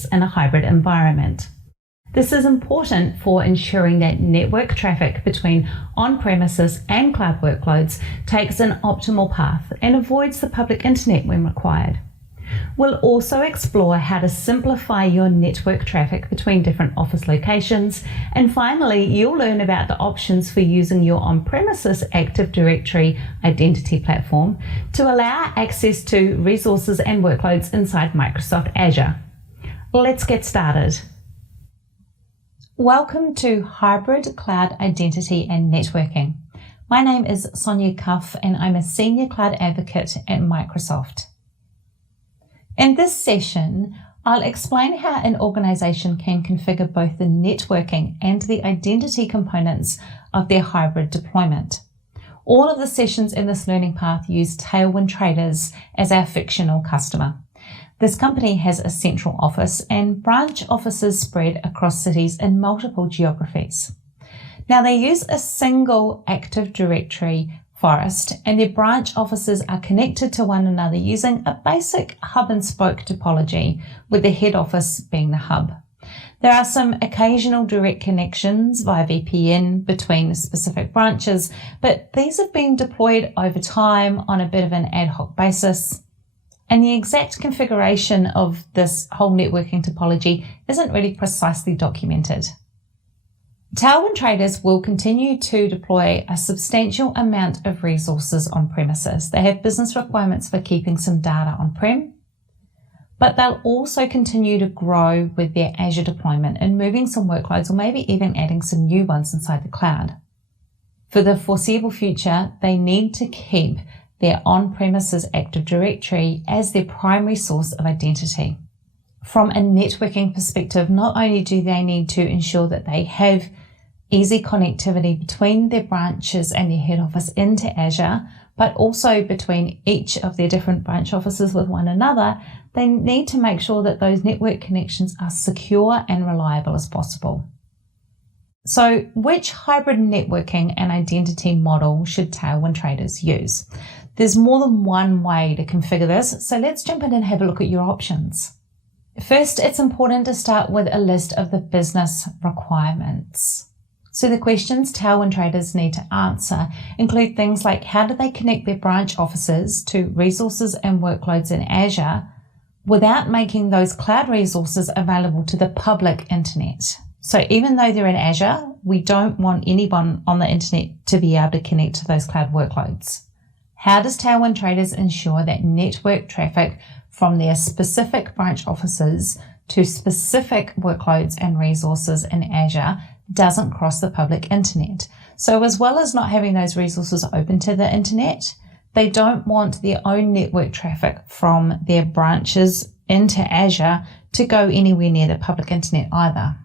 on-premises in a hybrid environment. This is important for ensuring that network traffic between on-premises and cloud workloads takes an optimal path and avoids the public internet when required. We'll also explore how to simplify your network traffic between different office locations, and finally, you'll learn about the options for using your on-premises Active Directory identity platform to allow access to resources and workloads inside Microsoft Azure. Let's get started. Welcome to Hybrid Cloud Identity and Networking. My name is Sonia Cuff and I'm a Senior Cloud Advocate at Microsoft. In this session, I'll explain how an organization can configure both the networking and the identity components of their hybrid deployment. All of the sessions in this learning path use Tailwind Traders as our fictional customer. This company has a central office and branch offices spread across cities in multiple geographies. Now they use a single Active Directory forest and their branch offices are connected to one another using a basic hub and spoke topology, with the head office being the hub. There are some occasional direct connections via VPN between specific branches, but these have been deployed over time on a bit of an ad hoc basis. And the exact configuration of this whole networking topology isn't really precisely documented. Tailwind Traders will continue to deploy a substantial amount of resources on premises. They have business requirements for keeping some data on-prem, but they'll also continue to grow with their Azure deployment and moving some workloads or maybe even adding some new ones inside the cloud. For the foreseeable future, they need to keep their on-premises Active Directory as their primary source of identity. From a networking perspective, not only do they need to ensure that they have easy connectivity between their branches and their head office into Azure, but also between each of their different branch offices with one another, they need to make sure that those network connections are secure and reliable as possible. So, which hybrid networking and identity model should Tailwind Traders use? There's more than one way to configure this, so let's jump in and have a look at your options. First, it's important to start with a list of the business requirements. So the questions Tailwind Traders need to answer include things like how do they connect their branch offices to resources and workloads in Azure without making those cloud resources available to the public internet. So even though they're in Azure, we don't want anyone on the internet to be able to connect to those cloud workloads. How does Tailwind Traders ensure that network traffic from their specific branch offices to specific workloads and resources in Azure doesn't cross the public internet? So as well as not having those resources open to the internet, they don't want their own network traffic from their branches into Azure to go anywhere near the public internet either.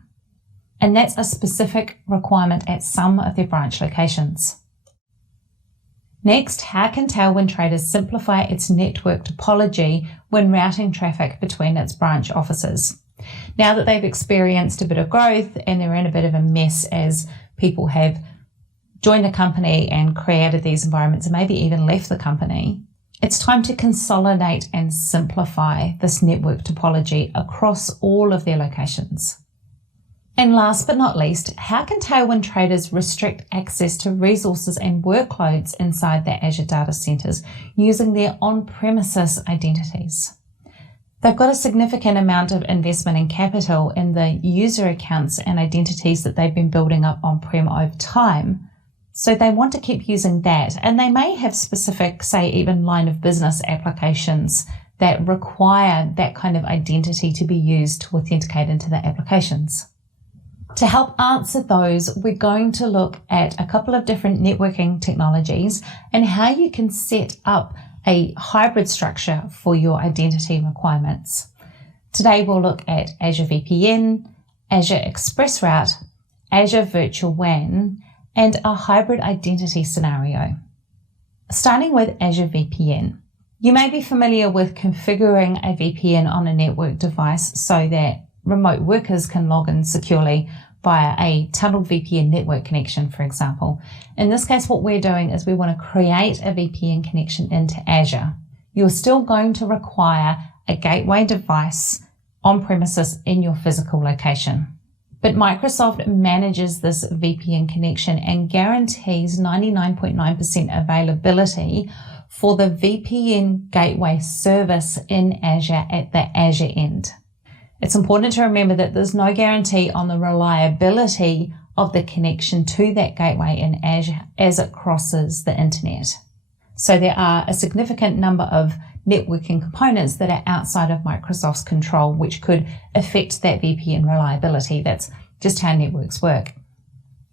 And that's a specific requirement at some of their branch locations. Next, how can Tailwind Traders simplify its network topology when routing traffic between its branch offices? Now that they've experienced a bit of growth and they're in a bit of a mess as people have joined the company and created these environments and maybe even left the company, it's time to consolidate and simplify this network topology across all of their locations. And last but not least, how can Tailwind Traders restrict access to resources and workloads inside their Azure data centers using their on-premises identities? They've got a significant amount of investment in capital in the user accounts and identities that they've been building up on-prem over time. So they want to keep using that. And they may have specific, say, even line of business applications that require that kind of identity to be used to authenticate into the applications. To help answer those, we're going to look at a couple of different networking technologies and how you can set up a hybrid structure for your identity requirements. Today we'll look at Azure VPN, Azure ExpressRoute, Azure Virtual WAN, and a hybrid identity scenario. Starting with Azure VPN. You may be familiar with configuring a VPN on a network device so that remote workers can log in securely via a tunneled VPN network connection, for example. In this case, what we're doing is we want to create a VPN connection into Azure. You're still going to require a gateway device on-premises in your physical location. But Microsoft manages this VPN connection and guarantees 99.9% availability for the VPN gateway service in Azure at the Azure end. It's important to remember that there's no guarantee on the reliability of the connection to that gateway in Azure as it crosses the internet. So there are a significant number of networking components that are outside of Microsoft's control, which could affect that VPN reliability. That's just how networks work.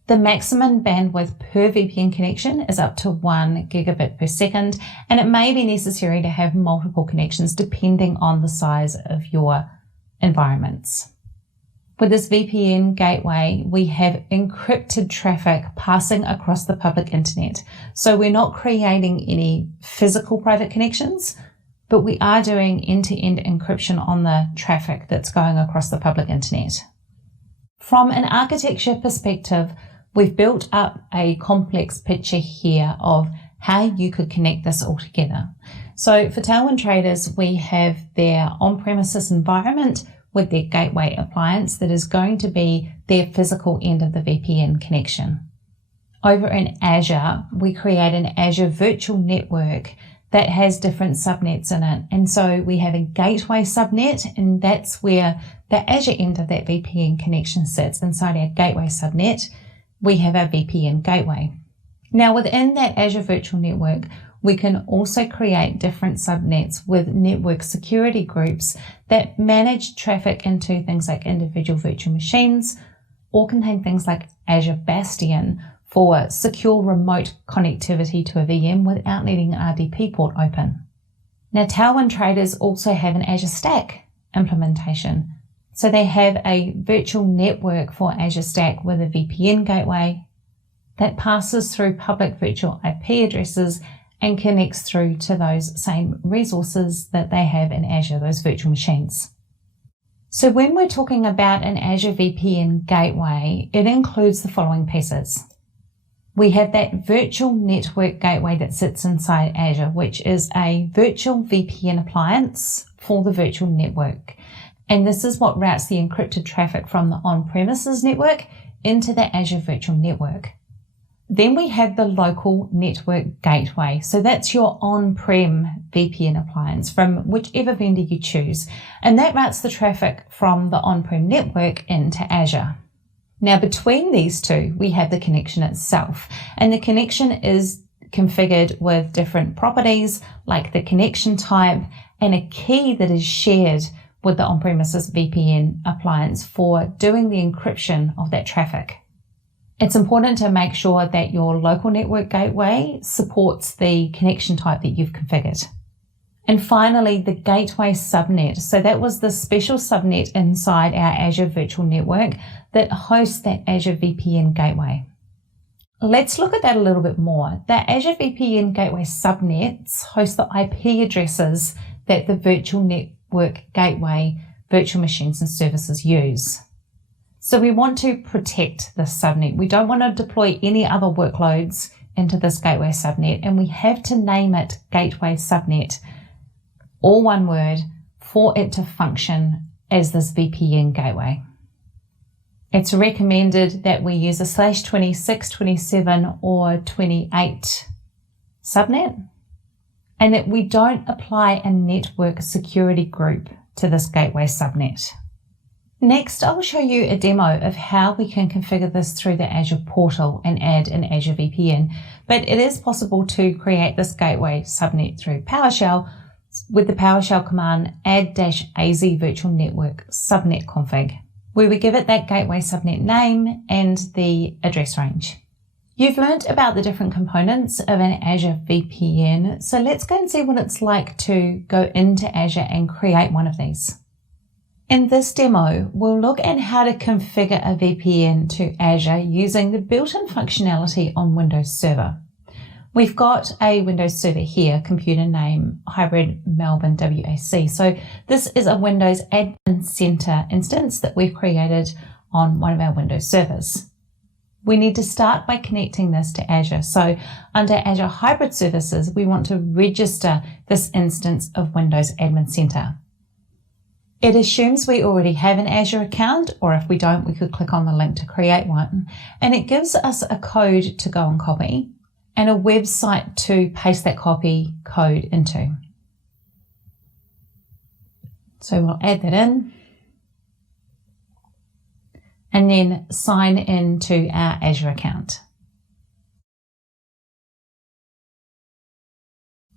The maximum bandwidth per VPN connection is up to 1 gigabit per second, and it may be necessary to have multiple connections depending on the size of your environments. With this VPN gateway, we have encrypted traffic passing across the public internet. So we're not creating any physical private connections, but we are doing end-to-end encryption on the traffic that's going across the public internet. From an architecture perspective, we've built up a complex picture here of how you could connect this all together. So for Tailwind traders, we have their on-premises environment with their gateway appliance that is going to be their physical end of the VPN connection. Over in Azure, we create an Azure virtual network that has different subnets in it. And so we have a gateway subnet, and that's where the Azure end of that VPN connection sits. Inside our gateway subnet, we have our VPN gateway. Now within that Azure virtual network, we can also create different subnets with network security groups that manage traffic into things like individual virtual machines, or contain things like Azure Bastion for secure remote connectivity to a VM without needing an RDP port open. Now Tailwind traders also have an Azure Stack implementation. So they have a virtual network for Azure Stack with a VPN gateway that passes through public virtual IP addresses and connects through to those same resources that they have in Azure, those virtual machines. So when we're talking about an Azure VPN gateway, it includes the following pieces. We have that virtual network gateway that sits inside Azure, which is a virtual VPN appliance for the virtual network. And this is what routes the encrypted traffic from the on-premises network into the Azure virtual network. Then we have the local network gateway. So that's your on-prem VPN appliance from whichever vendor you choose. And that routes the traffic from the on-prem network into Azure. Now between these two, we have the connection itself. And the connection is configured with different properties like the connection type and a key that is shared with the on-premises VPN appliance for doing the encryption of that traffic. It's important to make sure that your local network gateway supports the connection type that you've configured. And finally, the gateway subnet. So that was the special subnet inside our Azure virtual network that hosts that Azure VPN gateway. Let's look at that a little bit more. The Azure VPN gateway subnets host the IP addresses that the virtual network gateway virtual machines and services use. So we want to protect this subnet. We don't want to deploy any other workloads into this gateway subnet, and we have to name it gateway subnet, all one word, for it to function as this VPN gateway. It's recommended that we use a /26, 27 or 28 subnet, and that we don't apply a network security group to this gateway subnet. Next, I'll show you a demo of how we can configure this through the Azure portal and add an Azure VPN. But it is possible to create this gateway subnet through PowerShell with the PowerShell command add-az virtual network subnet config, where we give it that gateway subnet name and the address range. You've learned about the different components of an Azure VPN, so let's go and see what it's like to go into Azure and create one of these. In this demo, we'll look at how to configure a VPN to Azure using the built-in functionality on Windows Server. We've got a Windows Server here, computer name Hybrid Melbourne WAC. So this is a Windows Admin Center instance that we've created on one of our Windows servers. We need to start by connecting this to Azure. So under Azure Hybrid Services, we want to register this instance of Windows Admin Center. It assumes we already have an Azure account, or if we don't, we could click on the link to create one. And it gives us a code to go and copy and a website to paste that copy code into. So we'll add that in and then sign into our Azure account.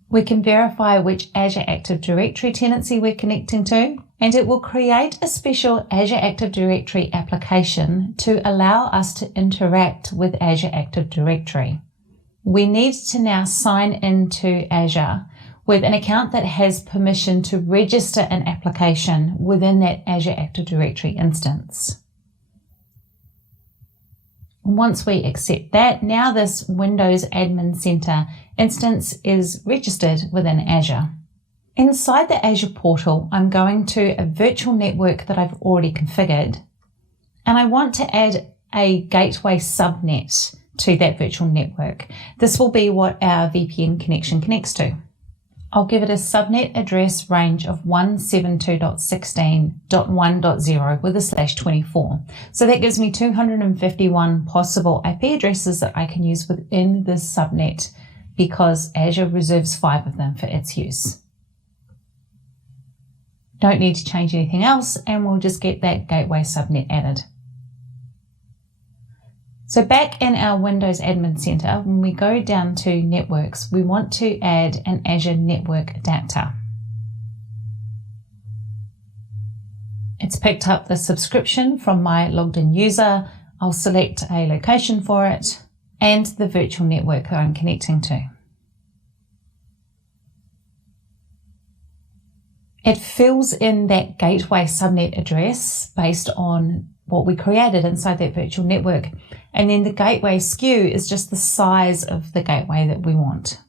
We can verify which Azure Active Directory tenancy we're connecting to, and it will create a special Azure Active Directory application to allow us to interact with Azure Active Directory. We need to now sign into Azure with an account that has permission to register an application within that Azure Active Directory instance. Once we accept that, now this Windows Admin Center instance is registered within Azure. Inside the Azure portal, I'm going to a virtual network that I've already configured, and I want to add a gateway subnet to that virtual network. This will be what our VPN connection connects to. I'll give it a subnet address range of 172.16.1.0 with a /24. So that gives me 251 possible IP addresses that I can use within this subnet, because Azure reserves 5 of them for its use. Don't need to change anything else, and we'll just get that gateway subnet added. So back in our Windows Admin Center, when we go down to networks, we want to add an Azure network adapter. It's picked up the subscription from my logged in user. I'll select a location for it and the virtual network that I'm connecting to. It fills in that gateway subnet address based on what we created inside that virtual network. And then the gateway SKU is just the size of the gateway that we want.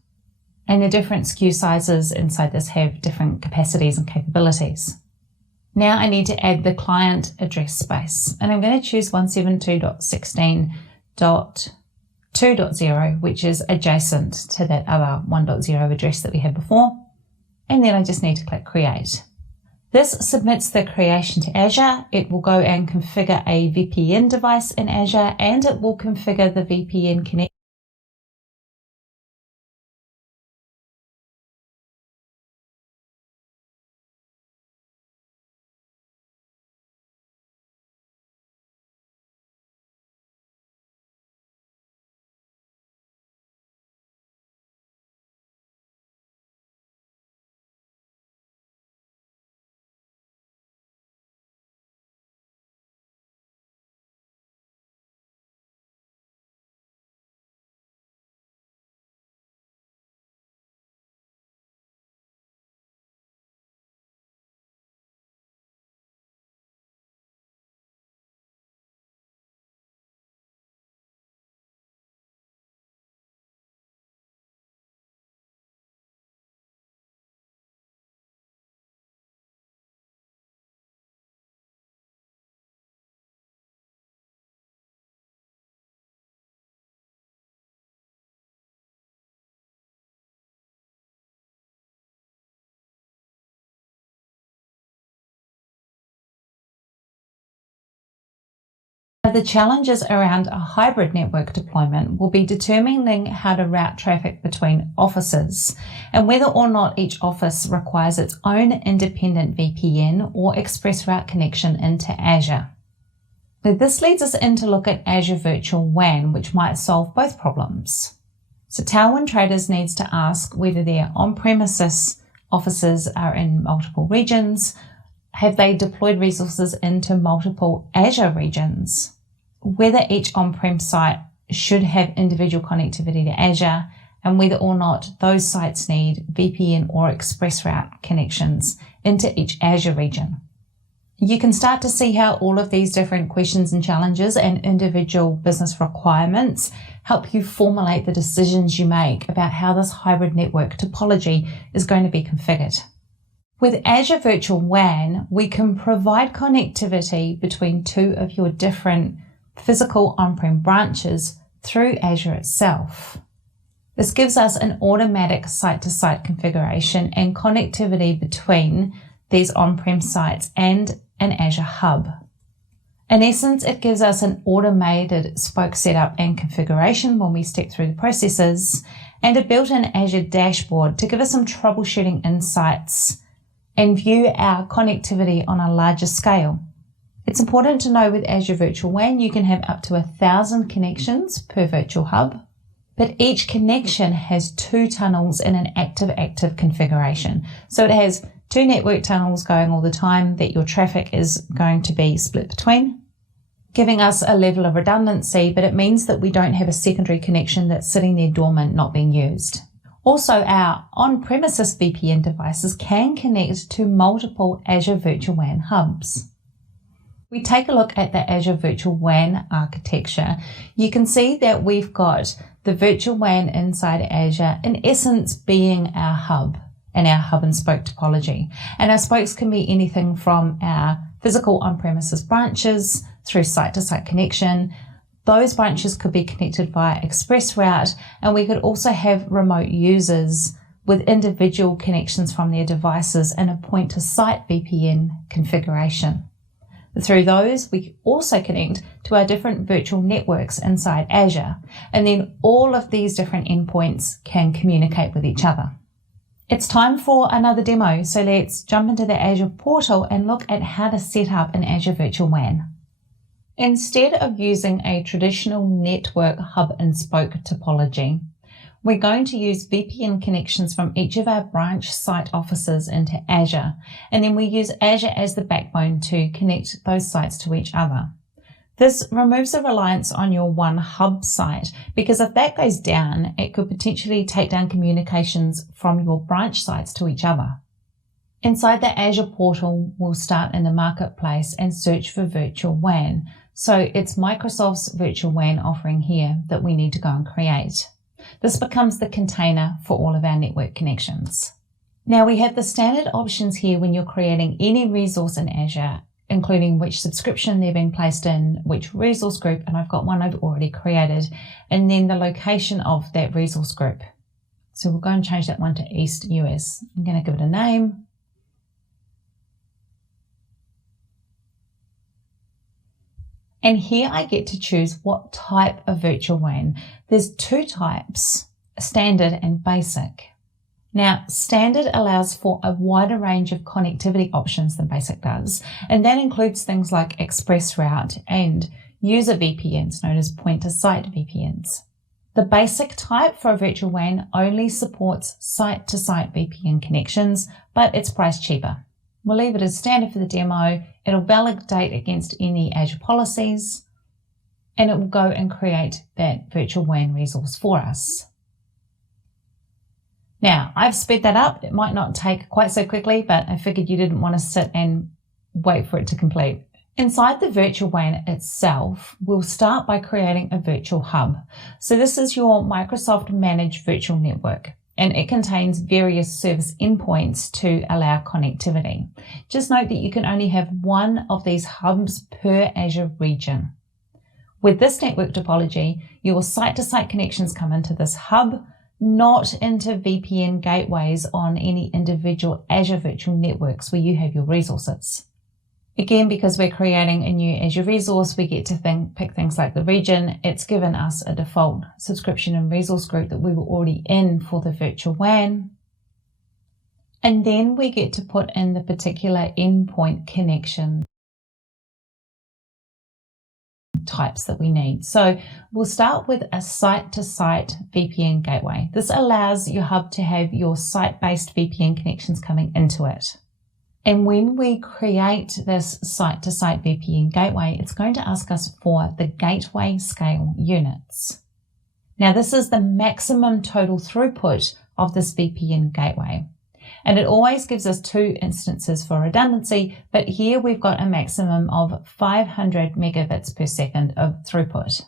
And the different SKU sizes inside this have different capacities and capabilities. Now I need to add the client address space, and I'm going to choose 172.16.2.0, which is adjacent to that other 1.0 address that we had before. And then I just need to click create. This submits the creation to Azure. It will go and configure a VPN device in Azure, and it will configure the VPN connection. The challenges around a hybrid network deployment will be determining how to route traffic between offices and whether or not each office requires its own independent VPN or ExpressRoute connection into Azure. This leads us in to look at Azure Virtual WAN, which might solve both problems. So Tailwind traders needs to ask whether their on-premises offices are in multiple regions. Have they deployed resources into multiple Azure regions? Whether each on-prem site should have individual connectivity to Azure, and whether or not those sites need VPN or ExpressRoute connections into each Azure region. You can start to see how all of these different questions and challenges and individual business requirements help you formulate the decisions you make about how this hybrid network topology is going to be configured. With Azure Virtual WAN, we can provide connectivity between two of your different physical on-prem branches through Azure itself. This gives us an automatic site-to-site configuration and connectivity between these on-prem sites and an Azure hub. In essence, it gives us an automated spoke setup and configuration when we step through the processes, and a built-in Azure dashboard to give us some troubleshooting insights and view our connectivity on a larger scale. It's important to know with Azure Virtual WAN, you can have up to 1,000 connections per virtual hub, but each connection has 2 tunnels in an active-active configuration. So it has 2 network tunnels going all the time that your traffic is going to be split between, giving us a level of redundancy, but it means that we don't have a secondary connection that's sitting there dormant, not being used. Also, our on-premises VPN devices can connect to multiple Azure Virtual WAN hubs. We take a look at the Azure Virtual WAN architecture. You can see that we've got the virtual WAN inside Azure, in essence being our hub and our hub and spoke topology. And our spokes can be anything from our physical on-premises branches through site-to-site connection. Those branches could be connected via ExpressRoute, and we could also have remote users with individual connections from their devices in a point-to-site VPN configuration. Through those, we also connect to our different virtual networks inside Azure, and then all of these different endpoints can communicate with each other. It's time for another demo, so let's jump into the Azure portal and look at how to set up an Azure Virtual WAN. Instead of using a traditional network hub and spoke topology, we're going to use VPN connections from each of our branch site offices into Azure, and then we use Azure as the backbone to connect those sites to each other. This removes a reliance on your one hub site, because if that goes down, it could potentially take down communications from your branch sites to each other. Inside the Azure portal, we'll start in the marketplace and search for Virtual WAN. So it's Microsoft's Virtual WAN offering here that we need to go and create. This becomes the container for all of our network connections. Now we have the standard options here when you're creating any resource in Azure, including which subscription they're being placed in, which resource group, and I've got one I've already created, and then the location of that resource group. So we'll go and change that one to East US. I'm going to give it a name. And here I get to choose what type of virtual WAN. There's 2 types, standard and basic. Now, standard allows for a wider range of connectivity options than basic does, and that includes things like ExpressRoute and user VPNs, known as point-to-site VPNs. The basic type for a virtual WAN only supports site-to-site VPN connections, but it's priced cheaper. We'll leave it as standard for the demo. It'll validate against any Azure policies, and it will go and create that virtual WAN resource for us. Now, I've sped that up. It might not take quite so quickly, but I figured you didn't want to sit and wait for it to complete. Inside the virtual WAN itself, we'll start by creating a virtual hub. So this is your Microsoft managed virtual network, and it contains various service endpoints to allow connectivity. Just note that you can only have one of these hubs per Azure region. With this network topology, your site-to-site connections come into this hub, not into VPN gateways on any individual Azure virtual networks where you have your resources. Again, because we're creating a new Azure resource, we get to pick things like the region. It's given us a default subscription and resource group that we were already in for the virtual WAN. And then we get to put in the particular endpoint connection types that we need. So we'll start with a site-to-site VPN gateway. This allows your hub to have your site-based VPN connections coming into it. And when we create this site-to-site VPN gateway, it's going to ask us for the gateway scale units. Now, this is the maximum total throughput of this VPN gateway. And it always gives us 2 instances for redundancy, but here we've got a maximum of 500 megabits per second of throughput.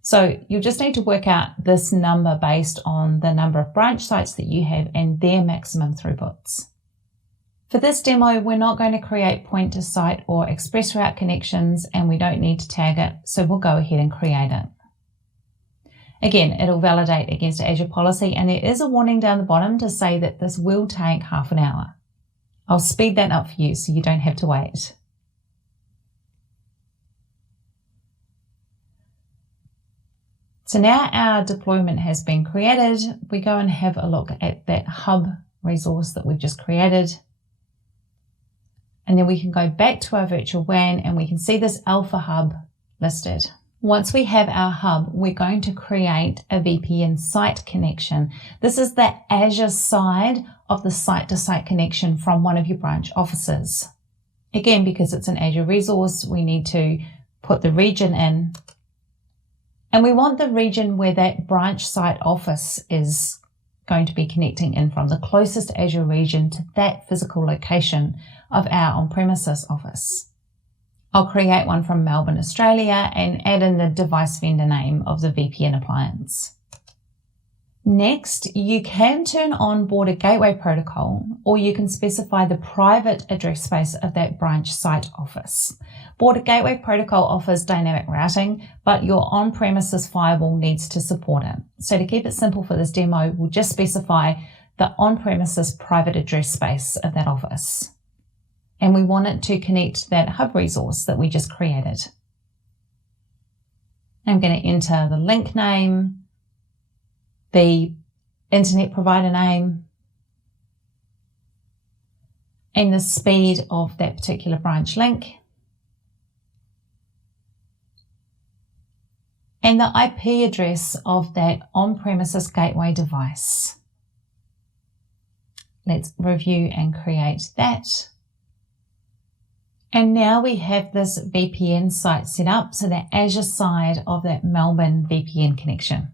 So you'll just need to work out this number based on the number of branch sites that you have and their maximum throughputs. For this demo, we're not going to create point-to-site or ExpressRoute connections, and we don't need to tag it, so we'll go ahead and create it. Again, it'll validate against Azure policy, and there is a warning down the bottom to say that this will take half an hour. I'll speed that up for you so you don't have to wait. So now our deployment has been created. We go and have a look at that hub resource that we've just created. And then we can go back to our virtual WAN and we can see this alpha hub listed. Once we have our hub, we're going to create a VPN site connection. This is the Azure side of the site-to-site connection from one of your branch offices. Again, because it's an Azure resource, we need to put the region in. And we want the region where that branch site office is going to be connecting in from, the closest Azure region to that physical location of our on-premises office. I'll create one from Melbourne, Australia, and add in the device vendor name of the VPN appliance. Next, you can turn on Border Gateway Protocol, or you can specify the private address space of that branch site office. Border Gateway Protocol offers dynamic routing, but your on-premises firewall needs to support it. So to keep it simple for this demo, we'll just specify the on-premises private address space of that office. And we want it to connect to that hub resource that we just created. I'm going to enter the link name, the internet provider name, and the speed of that particular branch link, and the IP address of that on-premises gateway device. Let's review and create that. And now we have this VPN site set up, so the Azure side of that Melbourne VPN connection.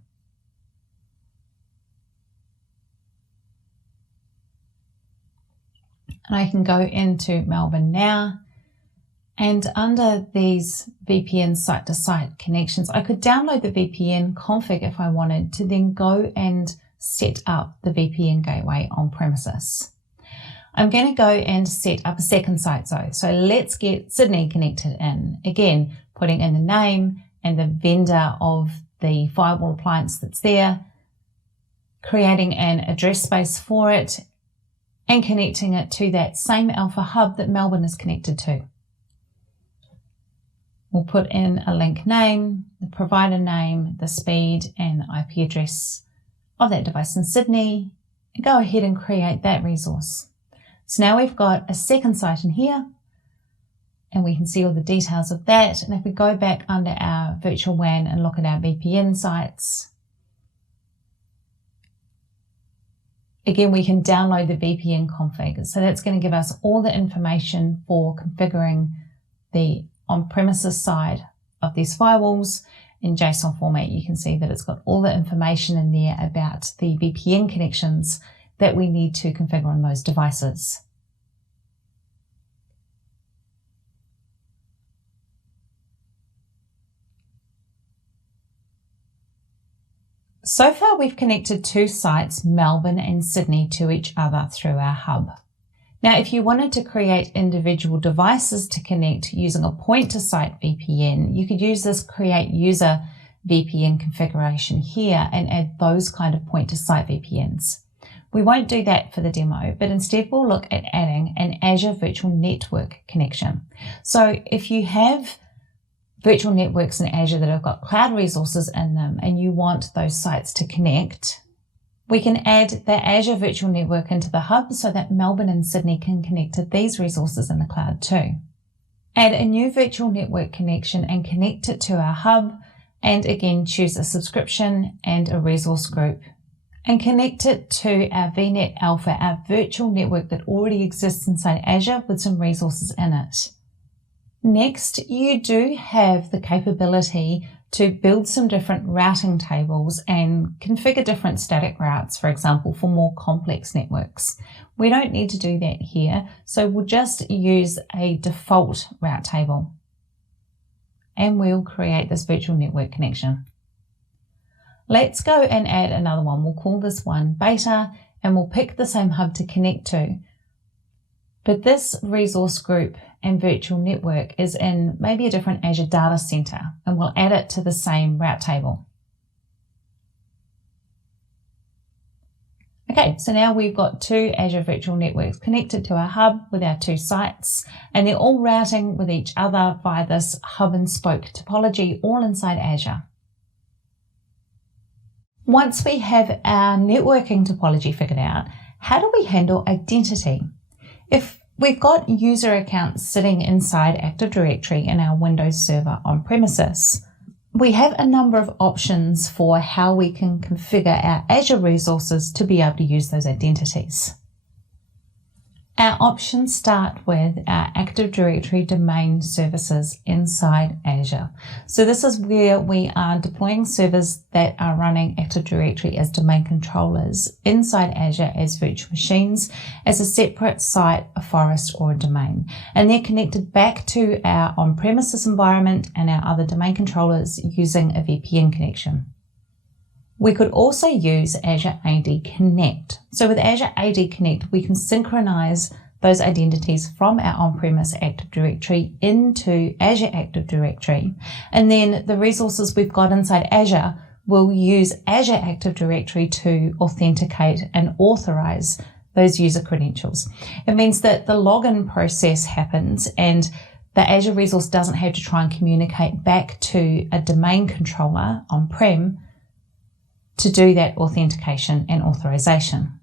And I can go into Melbourne now, and under these VPN site-to-site connections, I could download the VPN config if I wanted to then go and set up the VPN gateway on premises. I'm going to go and set up a second site though. So let's get Sydney connected in. Again, putting in the name and the vendor of the firewall appliance that's there, creating an address space for it, and connecting it to that same alpha hub that Melbourne is connected to. We'll put in a link name, the provider name, the speed and IP address of that device in Sydney, and go ahead and create that resource. So now we've got a second site in here, and we can see all the details of that. And if we go back under our virtual WAN and look at our VPN sites, again, we can download the VPN config. So that's going to give us all the information for configuring the on-premises side of these firewalls. In JSON format, you can see that it's got all the information in there about the VPN connections that we need to configure on those devices. So far, we've connected two sites, Melbourne and Sydney, to each other through our hub. Now, if you wanted to create individual devices to connect using a point-to-site VPN, you could use this Create User VPN configuration here and add those kind of point-to-site VPNs. We won't do that for the demo, but instead we'll look at adding an Azure Virtual Network connection. So if you have virtual networks in Azure that have got cloud resources in them and you want those sites to connect, we can add the Azure Virtual Network into the hub so that Melbourne and Sydney can connect to these resources in the cloud too. Add a new virtual network connection and connect it to our hub, and again choose a subscription and a resource group, and connect it to our VNet Alpha, our virtual network that already exists inside Azure with some resources in it. Next, you do have the capability to build some different routing tables and configure different static routes, for example, for more complex networks. We don't need to do that here, so we'll just use a default route table. And we'll create this virtual network connection. Let's go and add another one. We'll call this one Beta, and we'll pick the same hub to connect to. But this resource group and virtual network is in maybe a different Azure data center, and we'll add it to the same route table. Okay, so now we've got two Azure virtual networks connected to our hub with our two sites, and they're all routing with each other via this hub and spoke topology, all inside Azure. Once we have our networking topology figured out, how do we handle identity? If we've got user accounts sitting inside Active Directory in our Windows server on premises, we have a number of options for how we can configure our Azure resources to be able to use those identities. Our options start with our Active Directory domain services inside Azure. So this is where we are deploying servers that are running Active Directory as domain controllers inside Azure as virtual machines, as a separate site, a forest, or a domain. And they're connected back to our on-premises environment and our other domain controllers using a VPN connection. We could also use Azure AD Connect. So with Azure AD Connect, we can synchronize those identities from our on-premise Active Directory into Azure Active Directory. And then the resources we've got inside Azure will use Azure Active Directory to authenticate and authorize those user credentials. It means that the login process happens and the Azure resource doesn't have to try and communicate back to a domain controller on-prem to do that authentication and authorization.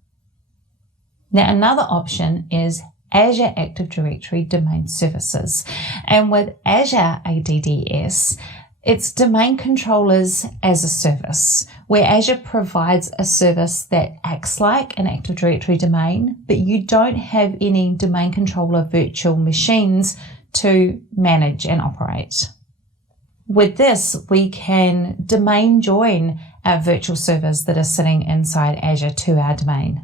Now, another option is Azure Active Directory Domain Services. And with Azure AD DS, it's domain controllers as a service, where Azure provides a service that acts like an Active Directory domain, but you don't have any domain controller virtual machines to manage and operate. With this, we can domain join our virtual servers that are sitting inside Azure to our domain.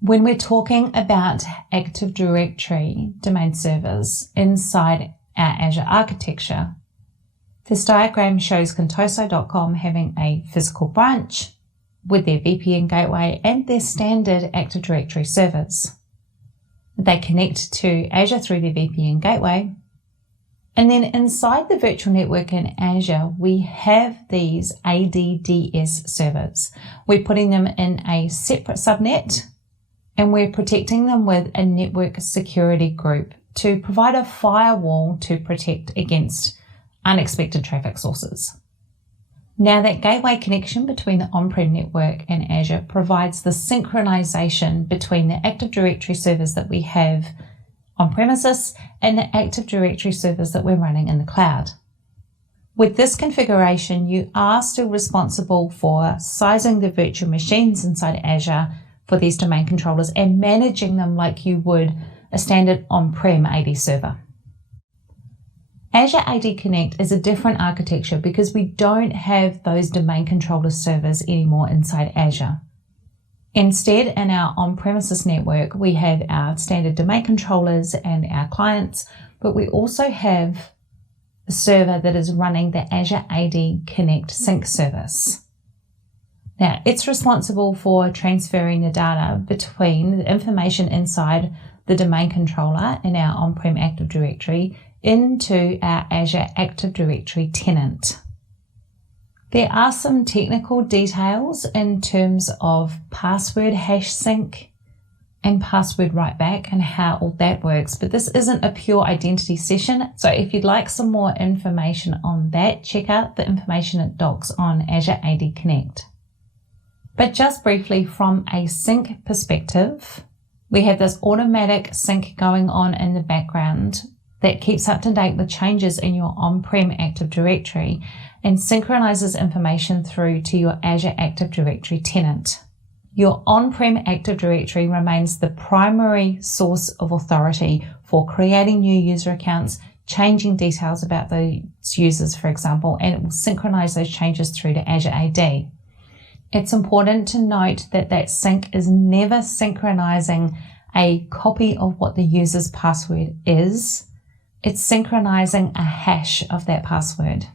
When we're talking about Active Directory domain servers inside our Azure architecture, this diagram shows Contoso.com having a physical branch with their VPN gateway and their standard Active Directory servers. They connect to Azure through their VPN gateway. And then inside the virtual network in Azure, we have these ADDS servers. We're putting them in a separate subnet and we're protecting them with a network security group to provide a firewall to protect against unexpected traffic sources. Now that gateway connection between the on-prem network and Azure provides the synchronization between the Active Directory servers that we have on premises and the Active Directory servers that we're running in the cloud. With this configuration, you are still responsible for sizing the virtual machines inside Azure for these domain controllers and managing them like you would a standard on-prem AD server. Azure AD Connect is a different architecture because we don't have those domain controller servers anymore inside Azure. Instead, in our on-premises network, we have our standard domain controllers and our clients, but we also have a server that is running the Azure AD Connect sync service. Now, it's responsible for transferring the data between the information inside the domain controller in our on-prem Active Directory into our Azure Active Directory tenant. There are some technical details in terms of password hash sync and password write back and how all that works, but this isn't a pure identity session. So if you'd like some more information on that, check out the information at docs on Azure AD Connect. But just briefly, from a sync perspective, we have this automatic sync going on in the background that keeps up to date with changes in your on-prem Active Directory and synchronizes information through to your Azure Active Directory tenant. Your on-prem Active Directory remains the primary source of authority for creating new user accounts, changing details about those users, for example, and it will synchronize those changes through to Azure AD. It's important to note that that sync is never synchronizing a copy of what the user's password is. It's synchronizing a hash of that password.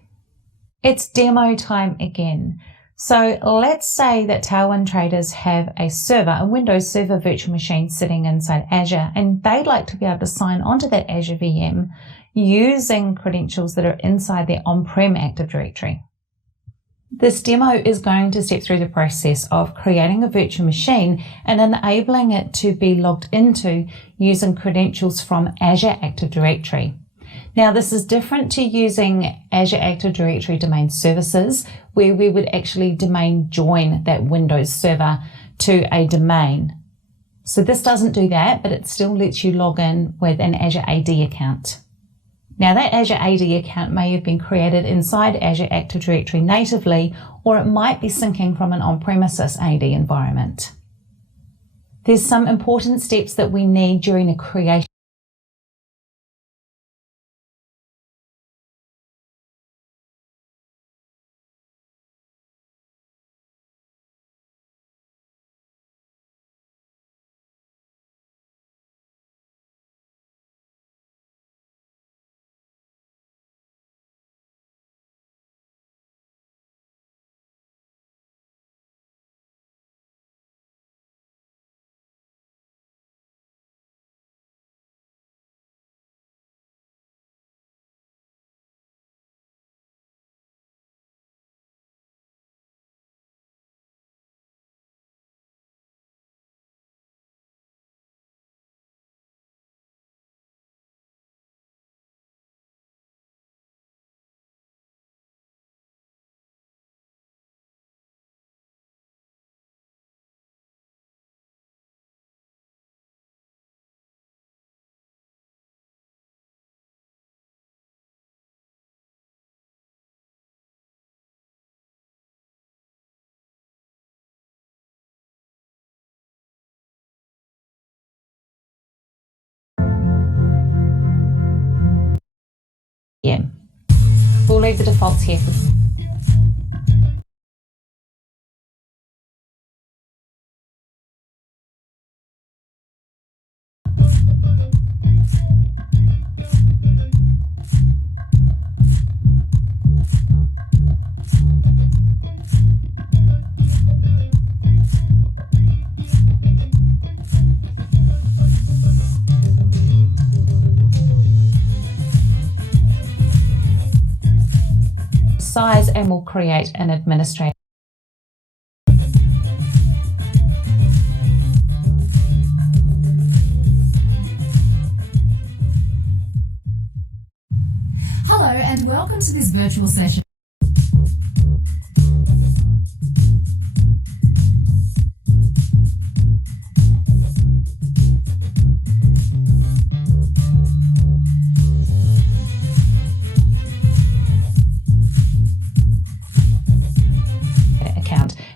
It's demo time again. So let's say that Tailwind traders have a server, a Windows Server virtual machine sitting inside Azure, and they'd like to be able to sign onto that Azure VM using credentials that are inside their on-prem Active Directory. This demo is going to step through the process of creating a virtual machine and enabling it to be logged into using credentials from Azure Active Directory. Now, this is different to using Azure Active Directory domain services, where we would actually domain join that Windows server to a domain. So this doesn't do that, but it still lets you log in with an Azure AD account. Now, that Azure AD account may have been created inside Azure Active Directory natively, or it might be syncing from an on-premises AD environment. There's some important steps that we need during the creation. We'll leave the defaults here. Size, and we'll create an administrator. Hello and welcome to this virtual session.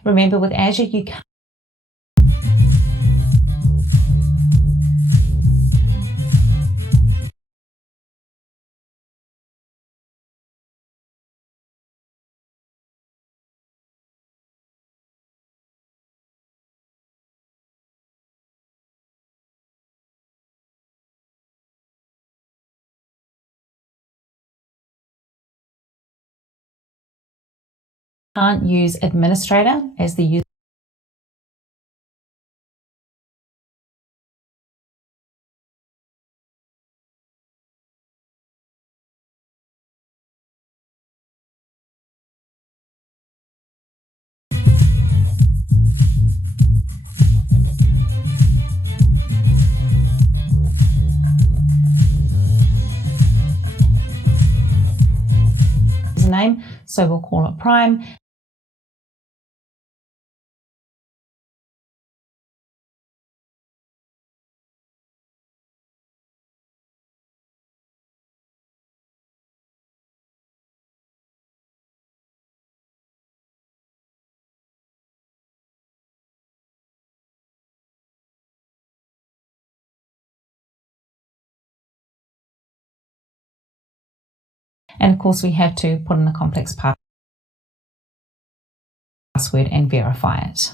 Remember, with Azure, you can't. Can't use administrator as the user. Name, so we'll call it Prime. And of course, we have to put in a complex password and verify it.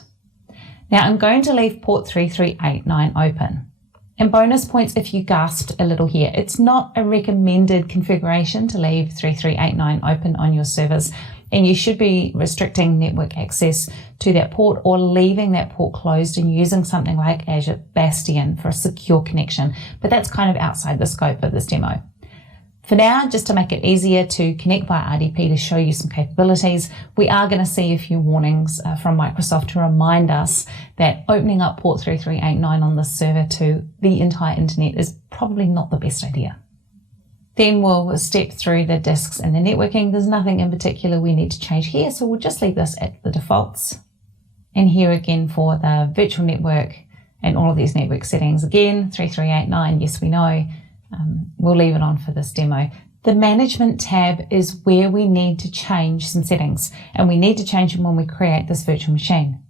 Now I'm going to leave port 3389 open. And bonus points if you gasped a little here. It's not a recommended configuration to leave 3389 open on your servers, and you should be restricting network access to that port or leaving that port closed and using something like Azure Bastion for a secure connection. But that's kind of outside the scope of this demo. For now, just to make it easier to connect via RDP to show you some capabilities, we are going to see a few warnings from Microsoft to remind us that opening up port 3389 on this server to the entire internet is probably not the best idea. Then we'll step through the disks and the networking. There's nothing in particular we need to change here, so we'll just leave this at the defaults. And here again for the virtual network and all of these network settings, again, 3389, yes we know. We'll leave it on for this demo. The management tab is where we need to change some settings, and we need to change them when we create this virtual machine.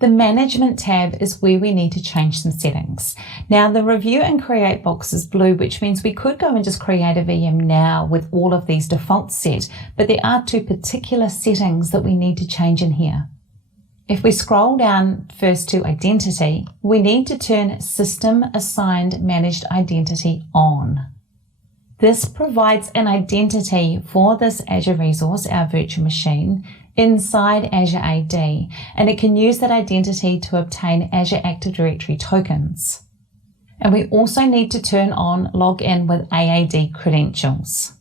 The management tab is where we need to change some settings. Now the review and create box is blue, which means we could go and just create a VM now with all of these defaults set, but there are two particular settings that we need to change in here. If we scroll down first to identity, we need to turn System Assigned Managed Identity on. This provides an identity for this Azure resource, our virtual machine, inside Azure AD, and it can use that identity to obtain Azure Active Directory tokens. And we also need to turn on login with AAD credentials.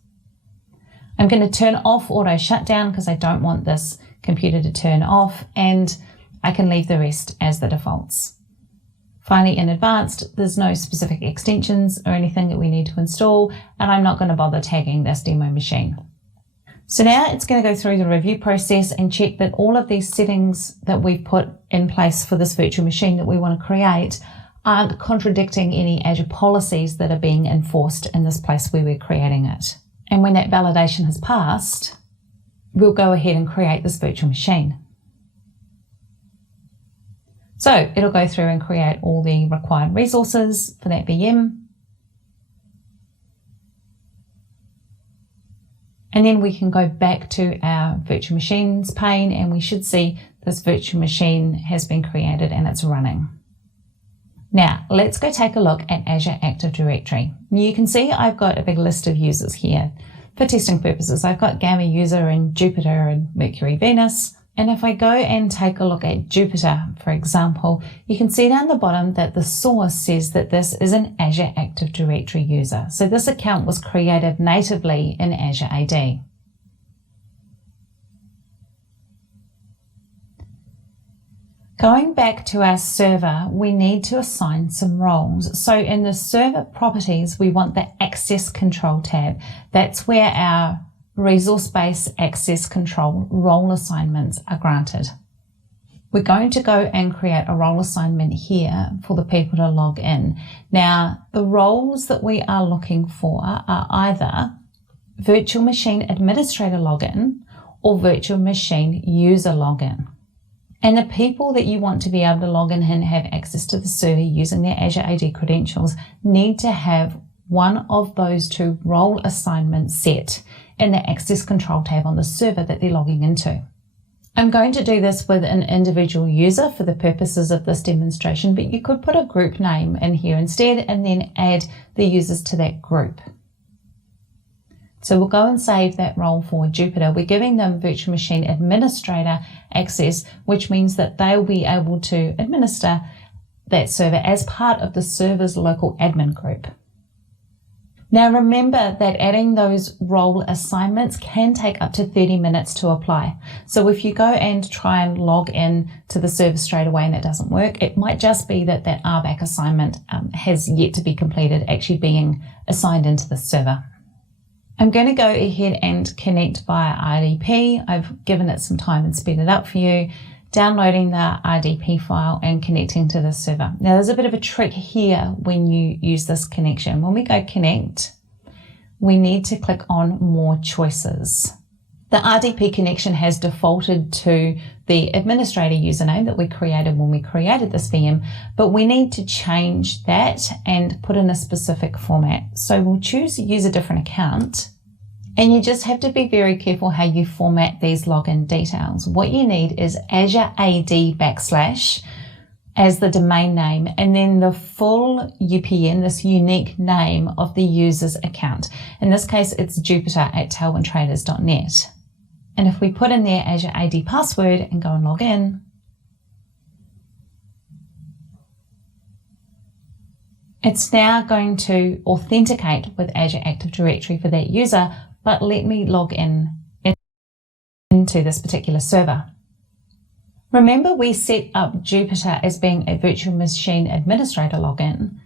I'm going to turn off auto shutdown because I don't want this computer to turn off, and I can leave the rest as the defaults. Finally, in advanced, there's no specific extensions or anything that we need to install, and I'm not going to bother tagging this demo machine. So now it's going to go through the review process and check that all of these settings that we've put in place for this virtual machine that we want to create aren't contradicting any Azure policies that are being enforced in this place where we're creating it. And when that validation has passed, we'll go ahead and create this virtual machine. So it'll go through and create all the required resources for that VM. And then we can go back to our virtual machines pane, and we should see this virtual machine has been created and it's running. Now let's go take a look at Azure Active Directory. You can see I've got a big list of users here. For testing purposes, I've got Gamma user and Jupiter and Mercury Venus. And if I go and take a look at Jupiter, for example, you can see down the bottom that the source says that this is an Azure Active Directory user. So this account was created natively in Azure AD. Going back to our server, we need to assign some roles. So in the server properties, we want the access control tab. That's where our resource-based access control role assignments are granted. We're going to go and create a role assignment here for the people to log in. Now, the roles that we are looking for are either virtual machine administrator login or virtual machine user login. And the people that you want to be able to log in and have access to the server using their Azure AD credentials need to have one of those two role assignments set in the access control tab on the server that they're logging into. I'm going to do this with an individual user for the purposes of this demonstration, but you could put a group name in here instead and then add the users to that group. So we'll go and save that role for Jupiter. We're giving them virtual machine administrator access, which means that they'll be able to administer that server as part of the server's local admin group. Now remember that adding those role assignments can take up to 30 minutes to apply. So if you go and try and log in to the server straight away and it doesn't work, it might just be that that RBAC assignment has yet to be completed, actually being assigned into the server. I'm going to go ahead and connect via RDP. I've given it some time and sped it up for you, downloading the RDP file and connecting to the server. Now there's a bit of a trick here when you use this connection. When we go connect, we need to click on more choices. The RDP connection has defaulted to the administrator username that we created when we created this VM, but we need to change that and put in a specific format. So we'll use a different account. And you just have to be very careful how you format these login details. What you need is Azure AD / as the domain name, and then the full UPN, this unique name of the user's account. In this case, it's jupiter@tailwindtraders.net. And if we put in there Azure AD password and go and log in, It's now going to authenticate with Azure Active Directory for that user, but let me log into this particular server. Remember, we set up Jupyter as being a virtual machine administrator login.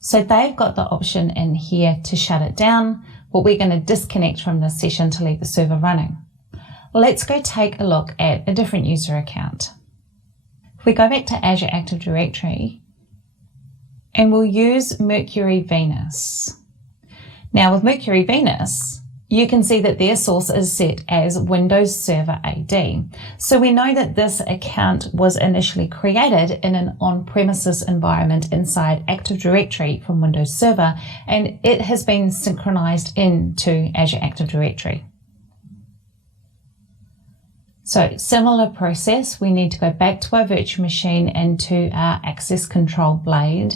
So they've got the option in here to shut it down, but we're going to disconnect from this session to leave the server running. Let's go take a look at a different user account. If we go back to Azure Active Directory, and we'll use Mercury Venus. Now with Mercury Venus, you can see that their source is set as Windows Server AD. So we know that this account was initially created in an on-premises environment inside Active Directory from Windows Server, and it has been synchronized into Azure Active Directory. So similar process, we need to go back to our virtual machine into our access control blade.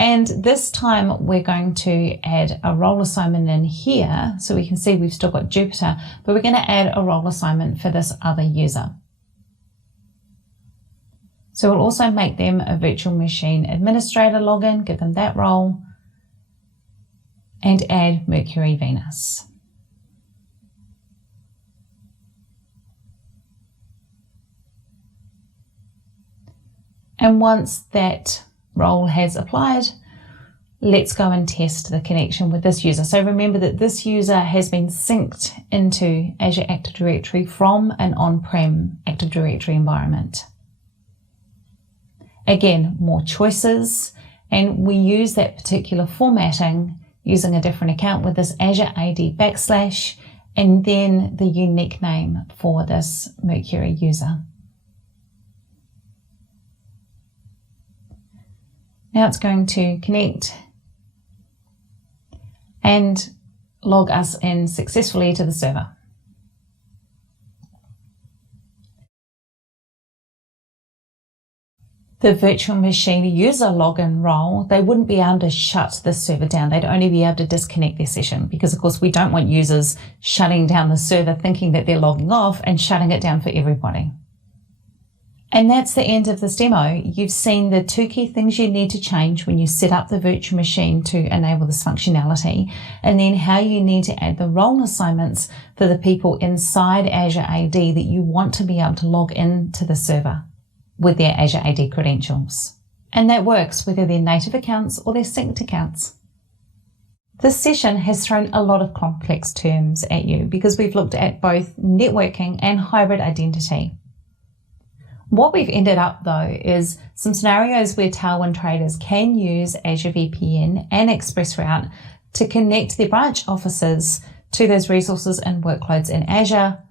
And this time we're going to add a role assignment in here. So we can see we've still got Jupyter, but we're going to add a role assignment for this other user. So we'll also make them a virtual machine administrator login, give them that role, and add Mercury Venus. And once that role has applied, let's go and test the connection with this user. So remember that this user has been synced into Azure Active Directory from an on-prem Active Directory environment. Again, more choices, and we use that particular formatting using a different account with this Azure AD / and then the unique name for this Mercury user. Now it's going to connect and log us in successfully to the server. The virtual machine user login role, they wouldn't be able to shut the server down. They'd only be able to disconnect their session because, of course, we don't want users shutting down the server thinking that they're logging off and shutting it down for everybody. And that's the end of this demo. You've seen the 2 key things you need to change when you set up the virtual machine to enable this functionality, and then how you need to add the role assignments for the people inside Azure AD that you want to be able to log into the server with their Azure AD credentials. And that works whether they're native accounts or they're synced accounts. This session has thrown a lot of complex terms at you because we've looked at both networking and hybrid identity. What we've ended up though is some scenarios where Tailwind traders can use Azure VPN and ExpressRoute to connect their branch offices to those resources and workloads in Azure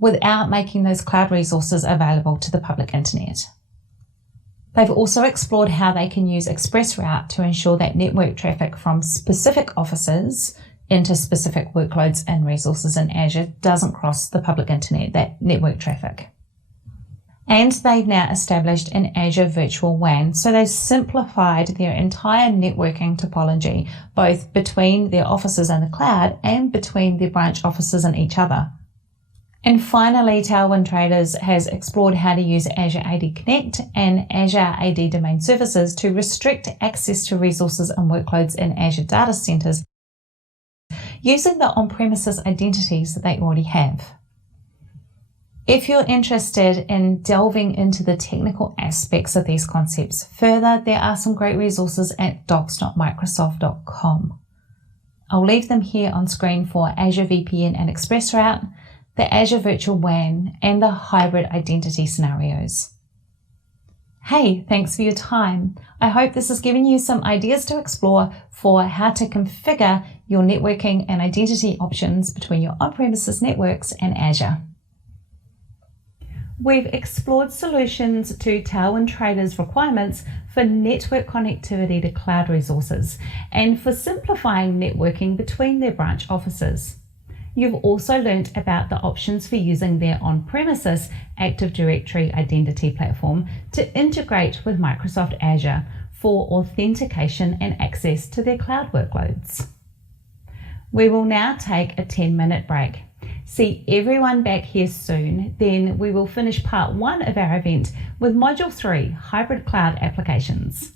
without making those cloud resources available to the public internet. They've also explored how they can use ExpressRoute to ensure that network traffic from specific offices into specific workloads and resources in Azure doesn't cross the public internet, that network traffic. And they've now established an Azure Virtual WAN, so they've simplified their entire networking topology, both between their offices and the cloud and between their branch offices and each other. And finally, Tailwind Traders has explored how to use Azure AD Connect and Azure AD Domain Services to restrict access to resources and workloads in Azure data centers using the on-premises identities that they already have. If you're interested in delving into the technical aspects of these concepts further, there are some great resources at docs.microsoft.com. I'll leave them here on screen for Azure VPN and ExpressRoute, the Azure Virtual WAN, and the hybrid identity scenarios. Hey, thanks for your time. I hope this has given you some ideas to explore for how to configure your networking and identity options between your on-premises networks and Azure. We've explored solutions to Tailwind Traders' requirements for network connectivity to cloud resources and for simplifying networking between their branch offices. You've also learnt about the options for using their on-premises Active Directory identity platform to integrate with Microsoft Azure for authentication and access to their cloud workloads. We will now take a 10-minute break. See everyone back here soon, then we will finish part 1 of our event with Module 3, Hybrid Cloud Applications.